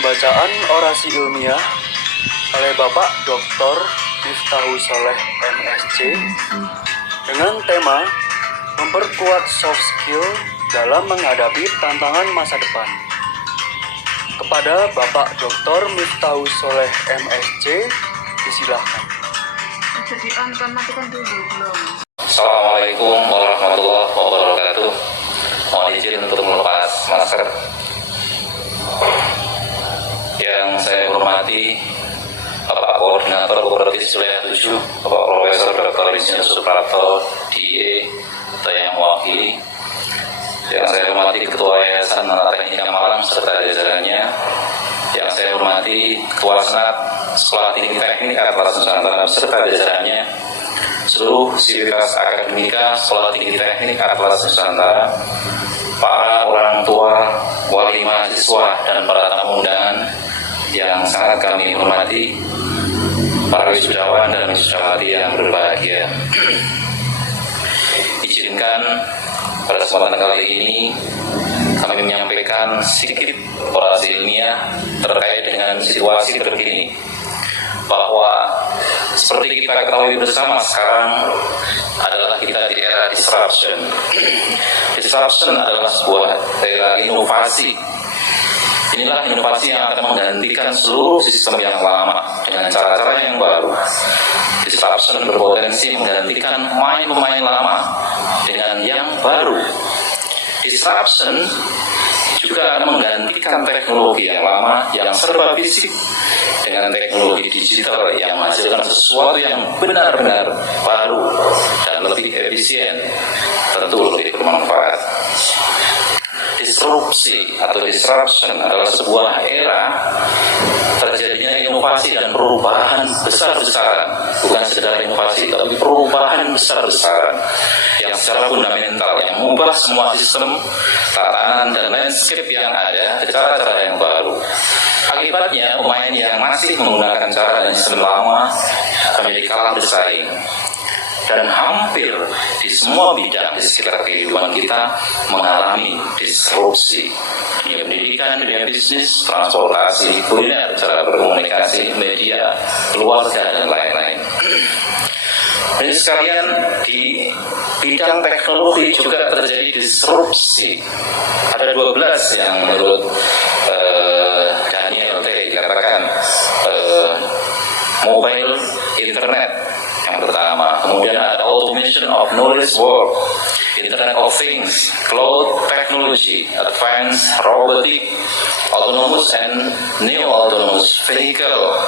Pembacaan orasi ilmiah oleh Bapak Dr. Miftahus Sholeh MSc dengan tema memperkuat soft skill dalam menghadapi tantangan masa depan. Kepada Bapak Dr. Miftahus Sholeh MSc, disilahkan. Assalamualaikum warahmatullahi wabarakatuh. Mohon izin untuk melepas masker. Yang saya hormati Bapak Koordinator Kooperatif Wilayah 7, Bapak Profesor Dr. Rizky Suprapto, DIE, atau yang mewakili. Yang saya hormati Ketua Yayasan Nata Teknika Malang serta jajarannya. Yang saya hormati Ketua Senat Sekolah Tinggi Teknik Atlas Nusantara serta jajarannya. Seluruh sivitas akademika Sekolah Tinggi Teknik Atlas Nusantara, para orang tua, wali mahasiswa, dan para tamu undangan yang sangat kami hormati, para wisudawan dan wisudawati yang berbahagia. Izinkan pada kesempatan kali ini kami menyampaikan sedikit orasi ilmiah terkait dengan situasi terkini, bahwa seperti kita ketahui bersama sekarang adalah kita di era disruption. Disruption adalah sebuah era inovasi. Inilah inovasi yang akan menggantikan seluruh sistem yang lama dengan cara-cara yang baru. Disruption berpotensi menggantikan pemain-pemain lama dengan yang baru. Disruption juga akan menggantikan teknologi yang lama yang serba fisik dengan teknologi digital yang menghasilkan sesuatu yang benar-benar baru dan lebih efisien, tentu lebih bermanfaat. Disrupsi atau disruption adalah sebuah era terjadinya inovasi dan perubahan besar-besaran, bukan sekedar inovasi, tapi perubahan besar-besaran yang secara fundamental yang mengubah semua sistem, tatanan, dan landscape yang ada ke cara-cara yang baru. Akibatnya, pemain yang masih menggunakan cara dan sistem lama akan menjadi kalah bersaing. Dan hampir di semua bidang di sekitar kehidupan kita mengalami disrupsi. Dunia pendidikan, dunia bisnis, transportasi, kuliner, cara berkomunikasi, media, keluarga, dan lain-lain. Dan sekalian di bidang teknologi juga terjadi disrupsi. Ada 12 yang menurut Daniel T. dikatakan mobile internet yang pertama, kemudian ada automation of knowledge work, Internet of Things, cloud technology, advanced robotic, autonomous and neo-autonomous vehicle,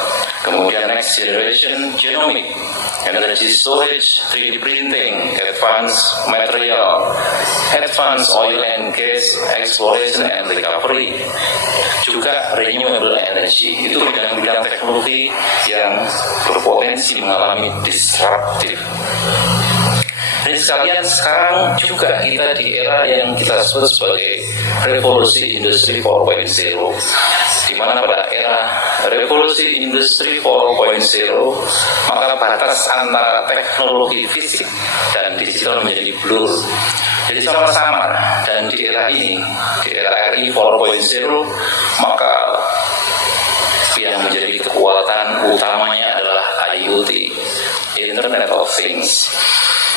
kemudian next generation genomic, energy storage, 3D printing, advanced material, advanced oil and gas exploration and recovery, juga renewable energy. Itu bidang-bidang teknologi yang berpotensi mengalami disruptif. Dan sekalian sekarang juga kita di era yang kita sebut sebagai revolusi industri 4.0, di mana pada era revolusi industri 4.0 maka batas antara teknologi fisik dan digital menjadi blur. Jadi sama-sama, dan di era ini, di era RI 4.0, maka yang menjadi kekuatan utamanya adalah IoT, Internet of Things.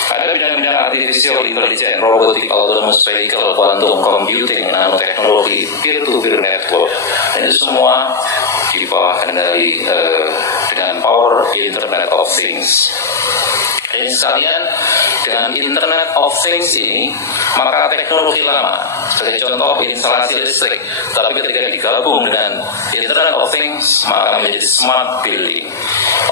Ada bidang-bidang artificial intelligence, robotic, autonomous vehicle, quantum computing, nanoteknologi, peer-to-peer network, dan itu semua di bawah kendali dengan power Internet of Things. Dan sekalian, dengan Internet of Things ini, maka teknologi lama, sebagai contoh instalasi listrik, tapi ketika digabung dengan Internet of Things, maka menjadi smart building.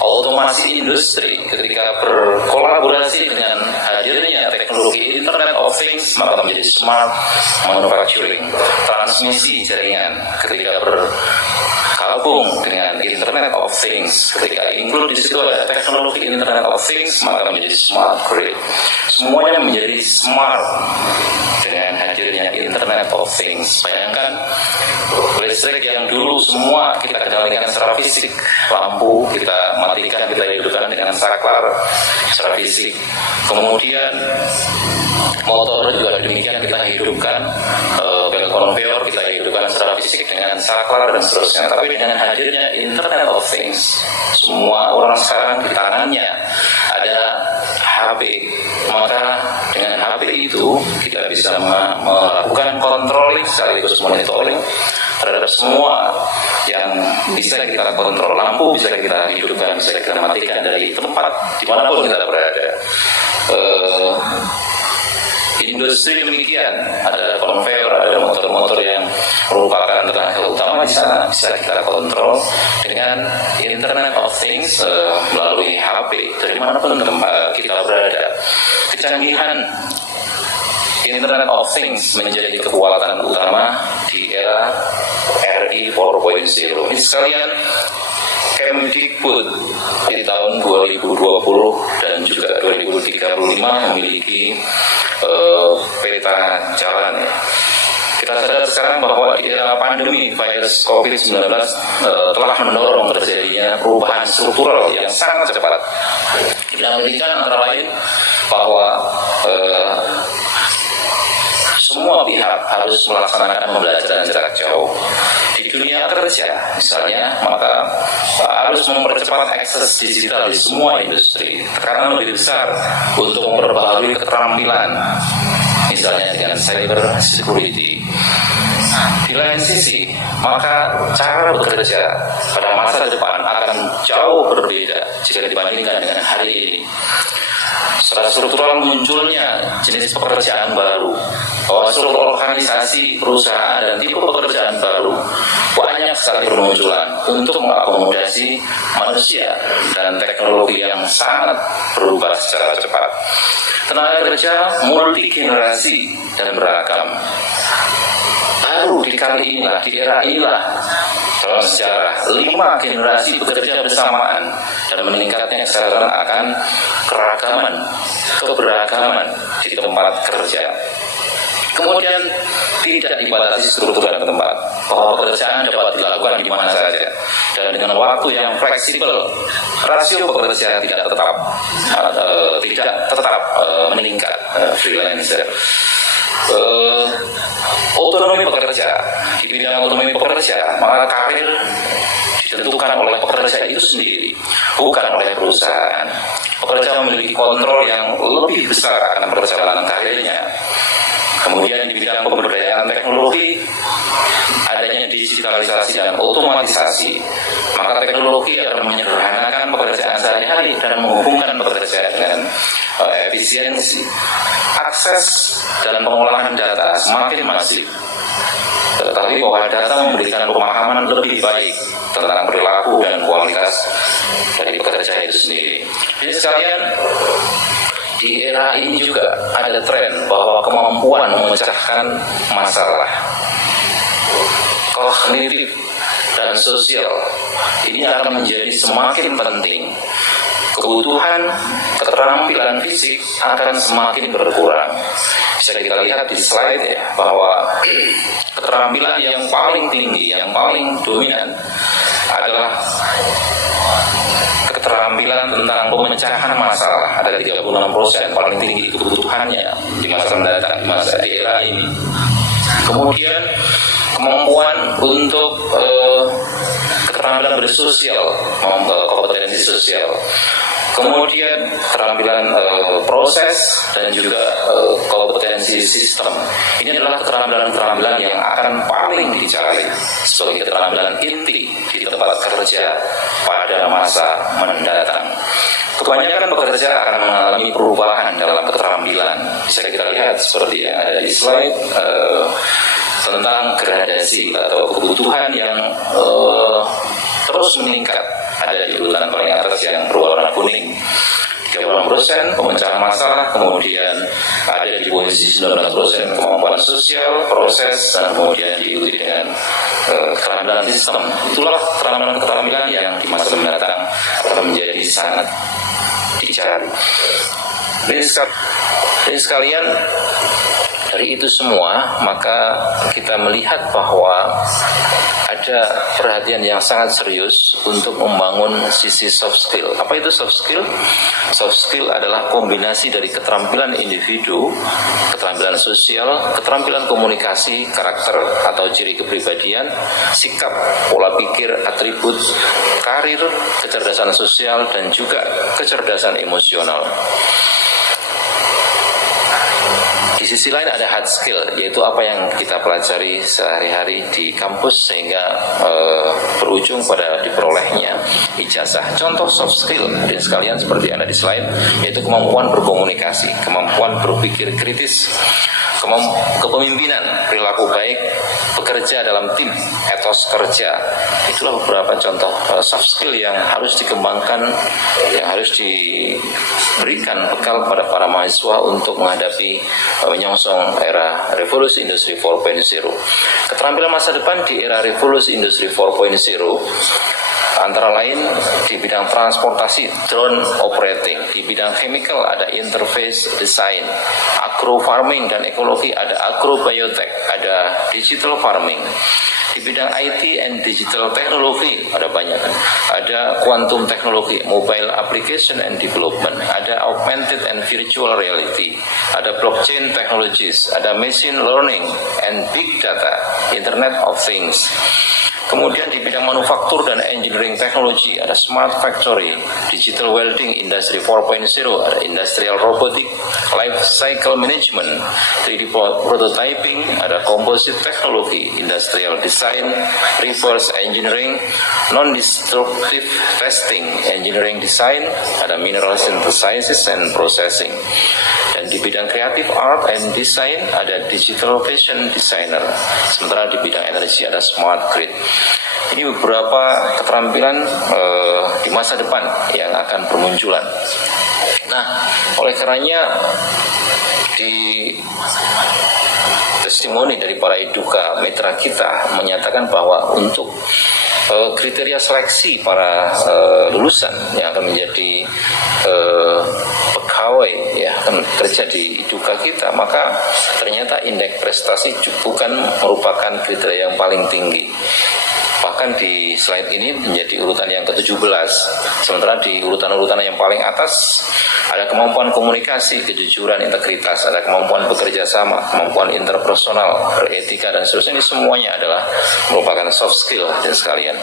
Otomasi industri, ketika berkolaborasi dengan hadirnya teknologi Internet of Things, maka menjadi smart manufacturing. Transmisi jaringan, ketika bergabung dengan Internet of Things, ketika include di situ ada teknologi Internet of Things, maka menjadi smart grid. Semuanya menjadi smart dengan hadirnya Internet of Things. Bayangkan listrik yang dulu semua kita kendalikan secara fisik, lampu kita matikan, kita hidupkan dengan saklar secara fisik. Kemudian motor juga demikian kita hidupkan, bel konveyor kita hidupkan secara fisik dengan saklar dan seterusnya. Tapi dengan hadirnya Internet of Things, semua orang sekarang di tangannya ada HP, maka dengan HP itu kita bisa melakukan controlling sekaligus monitoring terhadap semua yang bisa kita kontrol. Lampu bisa kita hidupkan, bisa kita matikan dari tempat dimanapun kita berada. Industri demikian, ada konveyor, ada motor-motor yang merupakan tenaga utama di sana, bisa kita kontrol dengan Internet of Things melalui HP dari manapun tempat kita berada. Kecanggihan Internet of Things menjadi kekuatan utama di era RI 4.0. Ini sekalian, Kemdikbud di tahun 2020 dan juga 2035 memiliki peta jalan ya. Kita sadar sekarang bahwa di era pandemi virus COVID-19 telah mendorong terjadinya perubahan struktural yang sangat cepat. Kita pendidikan antara lain bahwa semua pihak harus melaksanakan pembelajaran jarak jauh. Di dunia kerja misalnya, maka harus mempercepat akses digital di semua industri. Tekanan lebih besar untuk memperbaharui keterampilan, misalnya dengan cyber security. Di lain sisi, maka cara bekerja pada masa depan akan jauh berbeda jika dibandingkan dengan hari ini. Secara struktural munculnya jenis pekerjaan baru, bahwa struktur organisasi, perusahaan, dan tipe pekerjaan baru banyak sekali bermunculan untuk mengakomodasi manusia dan teknologi yang sangat berubah secara cepat. Tenaga kerja multi generasi dan beragam. Baru di kali inilah, di era inilah dalam sejarah 5 generasi bekerja bersamaan dan meningkatnya kesadaran akan keragaman, keberagaman di tempat kerja. Kemudian tidak dibatasi struktur dan tempat, bahwa pekerjaan dapat dilakukan di mana saja dan dengan waktu yang fleksibel. Rasio pekerja tidak tetap meningkat, freelancer. Otonomi pekerja, di bidang otonomi pekerja, maka karir ditentukan oleh pekerja itu sendiri, bukan oleh perusahaan. Pekerja memiliki kontrol yang lebih besar akan perjalanan karirnya. Kemudian di bidang pemberdayaan teknologi, adanya digitalisasi dan otomatisasi, maka teknologi akan menyederhanakan pekerjaan sehari-hari dan menghubungkan pekerja dengan efisiensi. Akses dan pengolahan data semakin masif, tetapi bahwa data memberikan pemahaman lebih baik tentang perilaku dan kualitas dari pekerja itu sendiri. Jadi sekalian, di era ini juga ada tren bahwa kemampuan memecahkan masalah kognitif dan sosial ini akan menjadi semakin penting. Kebutuhan keterampilan fisik akan semakin berkurang. Bisa kita lihat di slide ya, bahwa keterampilan yang paling tinggi, yang paling dominan adalah keterampilan tentang pemecahan masalah. Ada 36% paling tinggi kebutuhannya di masa mendatang, di masa di era ini. Kemudian kemampuan untuk keterampilan bersosial, kompetensi sosial. Kemudian keterampilan proses dan juga kompetensi sistem. Ini adalah keterampilan-keterampilan yang akan paling dicari sebagai keterampilan inti di tempat kerja pada masa mendatang. Kebanyakan pekerja akan mengalami perubahan dalam keterampilan. Bisa kita lihat seperti yang ada di slide tentang gradasi atau kebutuhan yang terus meningkat. Ada di urutan paling atas yang berwarna kuning, 36% pemecahan masalah, kemudian ada di posisi 19% kemampuan sosial, proses, dan kemudian diikuti dengan keterampilan sistem. Itulah keterampilan yang di masa mendatang akan menjadi sangat dicari. Ini sekalian, Dari itu semua, maka kita melihat bahwa ada perhatian yang sangat serius untuk membangun sisi soft skill. Apa itu soft skill? Soft skill adalah kombinasi dari keterampilan individu, keterampilan sosial, keterampilan komunikasi, karakter atau ciri kepribadian, sikap, pola pikir, atribut, karir, kecerdasan sosial, dan juga kecerdasan emosional. Di sisi lain ada hard skill, yaitu apa yang kita pelajari sehari-hari di kampus sehingga berujung pada diperolehnya ijazah. Contoh soft skill dan sekalian seperti yang ada di slide, yaitu kemampuan berkomunikasi, kemampuan berpikir kritis, kepemimpinan, perilaku baik, bekerja dalam tim, etos kerja. Itulah beberapa contoh soft skill yang harus dikembangkan, yang harus diberikan bekal kepada para mahasiswa untuk menghadapi menyongsong era revolusi industri 4.0. Keterampilan masa depan di era revolusi industri 4.0 antara lain di bidang transportasi, drone operating, di bidang chemical ada interface design, agro farming dan ekologi ada agrobiotech, ada digital farming. Di bidang IT and digital technology ada banyak, ada quantum technology, mobile application and development, ada augmented and virtual reality, ada blockchain technologies, ada machine learning and big data, Internet of Things. Kemudian di bidang manufaktur dan engineering technology ada smart factory, digital welding, industry 4.0, ada industrial robotic, life cycle management, 3D prototyping, ada composite technology, industrial design, reverse engineering, non-destructive testing, engineering design, ada mineral synthesis and processing. Dan di bidang creative art and design ada digital fashion designer. Sementara di bidang energi ada smart grid. Ini beberapa keterampilan di masa depan yang akan bermunculan. Nah, oleh karenanya di testimoni dari para eduka mitra kita menyatakan bahwa untuk kriteria seleksi para lulusan yang akan menjadi pegawai ya akan kerja di eduka kita, maka ternyata indeks prestasi bukan merupakan kriteria yang paling tinggi. Bahkan di slide ini menjadi urutan yang ke-17. Sementara di urutan-urutan yang paling atas ada kemampuan komunikasi, kejujuran, integritas, ada kemampuan bekerja sama, kemampuan interpersonal, beretika dan seterusnya. Ini semuanya adalah merupakan soft skill dan sekalian.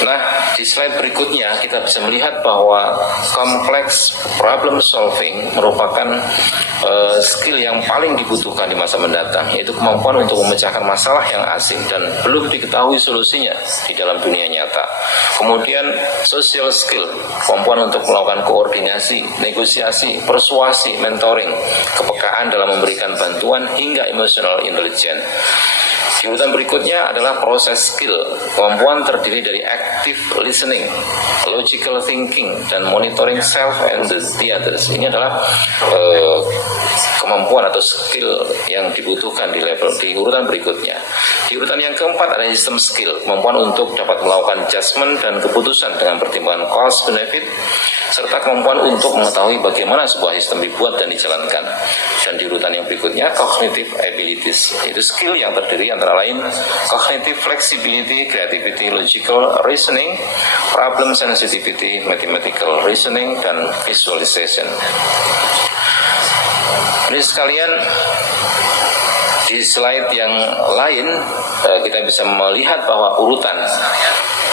Nah, di slide berikutnya kita bisa melihat bahwa complex problem solving merupakan skill yang paling dibutuhkan di masa mendatang, yaitu kemampuan untuk memecahkan masalah yang asing dan belum diketahui solusinya di dalam dunia nyata. Kemudian social skill, kemampuan untuk melakukan koordinasi, negosiasi, persuasi, mentoring, kepekaan dalam memberikan bantuan hingga emotional intelligence. Di urutan berikutnya adalah proses skill, kemampuan terdiri dari active listening, logical thinking, dan monitoring self and the others. Ini adalah kemampuan atau skill yang dibutuhkan di urutan berikutnya. Di urutan yang keempat ada system skill, kemampuan untuk dapat melakukan judgment dan keputusan dengan pertimbangan cost benefit, serta kemampuan untuk mengetahui bagaimana sebuah sistem dibuat dan dijalankan. Dan di urutan yang berikutnya cognitive abilities, itu skill yang terdiri antara lain cognitive flexibility, creativity, logical reasoning, problem sensitivity, mathematical reasoning, dan visualization. Ini sekalian, di slide yang lain kita bisa melihat bahwa urutan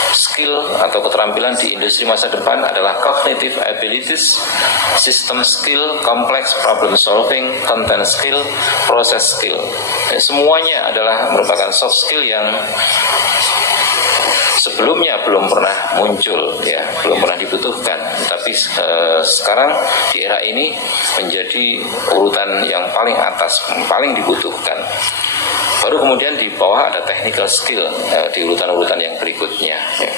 skill atau keterampilan di industri masa depan adalah cognitive abilities, system skill, complex problem solving, content skill, process skill. Semuanya adalah merupakan soft skill yang sebelumnya belum pernah muncul, ya, belum pernah dibutuhkan. Tapi sekarang di era ini menjadi urutan yang paling atas, paling dibutuhkan. Baru kemudian di bawah ada technical skill di urutan-urutan yang berikutnya. Ya.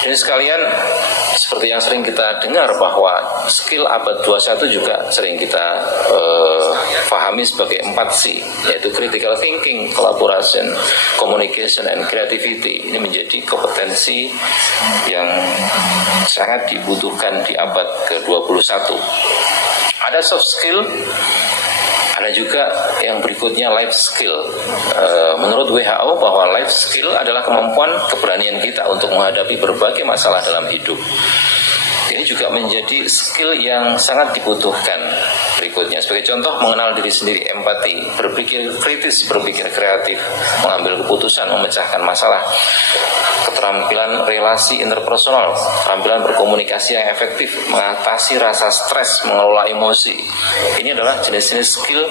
Dan sekalian, seperti yang sering kita dengar bahwa skill abad 21 juga sering kita pahami sebagai 4C, yaitu critical thinking, collaboration, communication, and creativity. Ini menjadi kompetensi yang sangat dibutuhkan di abad ke-21. Ada soft skill Ada juga yang berikutnya life skill. Menurut WHO bahwa life skill adalah kemampuan keberanian kita untuk menghadapi berbagai masalah dalam hidup. Ini juga menjadi skill yang sangat dibutuhkan. Berikutnya, sebagai contoh, mengenal diri sendiri, empati, berpikir kritis, berpikir kreatif, mengambil keputusan, memecahkan masalah, keterampilan relasi interpersonal, keterampilan berkomunikasi yang efektif, mengatasi rasa stres, mengelola emosi. Ini adalah jenis-jenis skill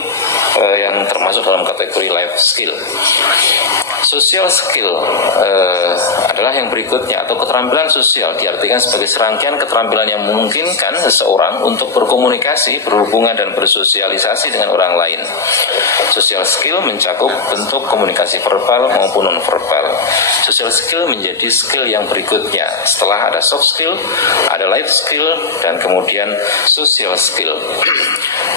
yang termasuk dalam kategori life skill. Social skill adalah yang berikutnya, atau keterampilan sosial diartikan sebagai serangkaian keterampilan yang memungkinkan seseorang untuk berkomunikasi, berhubungan, dan bersosialisasi dengan orang lain. Social skill mencakup bentuk komunikasi verbal maupun non-verbal. Social skill menjadi skill yang berikutnya. Setelah ada soft skill, ada life skill, dan kemudian social skill.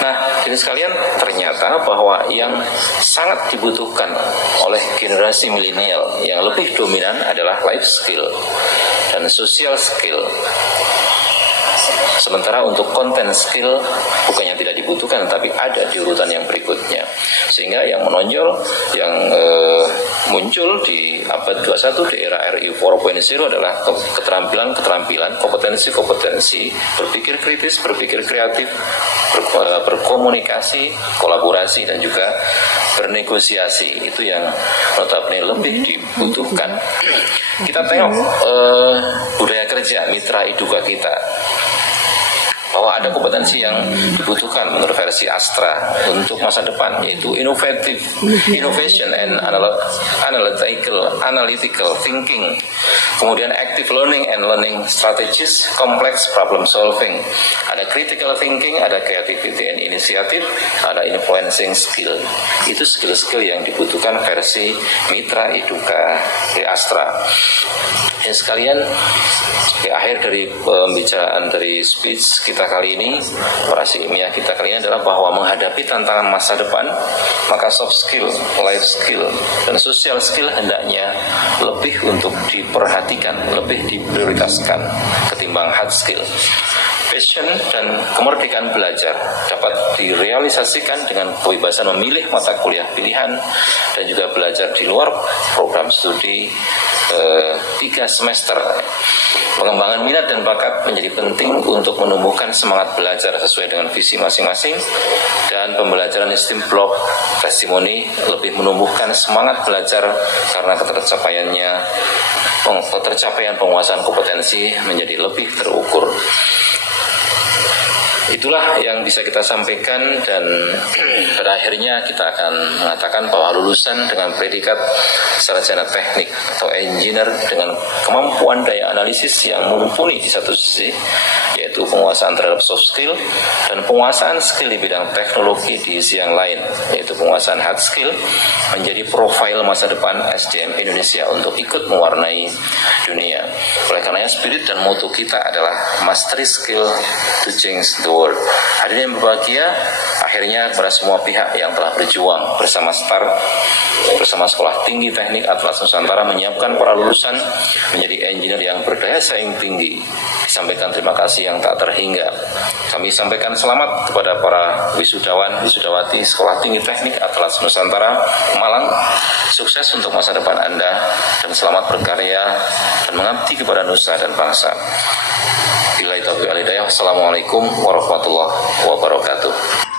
Nah, jadi sekalian, ternyata bahwa yang sangat dibutuhkan oleh generasi milenial yang lebih dominan adalah life skill dan social skill. Sementara untuk content skill bukannya tidak dibutuhkan, tapi ada di urutan yang berikutnya. Sehingga yang menonjol, yang muncul di abad 21 di era RI 4.0 adalah keterampilan-keterampilan, kompetensi-kompetensi, berpikir kritis, berpikir kreatif, berkomunikasi, kolaborasi, dan juga bernegosiasi. Itu yang notabene lebih dibutuhkan. Kita tengok budaya kerja mitra iduka kita, bahwa ada kompetensi yang dibutuhkan menurut versi Astra untuk masa depan, yaitu innovation and analytical thinking, kemudian active learning and learning strategies, complex problem solving, ada critical thinking, ada creativity and initiative, ada influencing skill. Itu skill-skill yang dibutuhkan versi mitra iduka di Astra. Ya sekalian, di akhir dari pembicaraan dari speech kita kali ini, orasi ilmiah kita kali ini adalah bahwa menghadapi tantangan masa depan, maka soft skill, life skill, dan social skill hendaknya lebih untuk diperhatikan, lebih diprioritaskan ketimbang hard skill. Passion dan kemerdekaan belajar dapat direalisasikan dengan kebebasan memilih mata kuliah pilihan dan juga belajar di luar program studi 3 semester. Pengembangan minat dan bakat menjadi penting untuk menumbuhkan semangat belajar sesuai dengan visi masing-masing, dan pembelajaran sistem blok testimoni lebih menumbuhkan semangat belajar karena ketercapaian penguasaan kompetensi menjadi lebih terukur. Itulah yang bisa kita sampaikan, dan pada akhirnya kita akan mengatakan bahwa lulusan dengan predikat sarjana teknik atau engineer dengan kemampuan daya analisis yang mumpuni di satu sisi, yaitu penguasaan terhadap soft skill, dan penguasaan skill di bidang teknologi di sisi yang lain, yaitu penguasaan hard skill, menjadi profil masa depan SDM Indonesia untuk ikut mewarnai dunia. Oleh karenanya spirit dan moto kita adalah mastery skill to change the world. Hadirin yang berbahagia, akhirnya kepada semua pihak yang telah berjuang bersama STAR, bersama Sekolah Tinggi Teknik Atlas Nusantara menyiapkan para lulusan menjadi engineer yang berdaya saing tinggi, disampaikan terima kasih yang tak terhingga. Kami sampaikan selamat kepada para wisudawan, wisudawati Sekolah Tinggi Teknik Atlas Nusantara Malang. Sukses untuk masa depan Anda, dan selamat berkarya dan mengabdi kepada nusa dan bangsa. Billahi taufiq wal hidayah. Wassalamualaikum warahmatullahi wabarakatuh.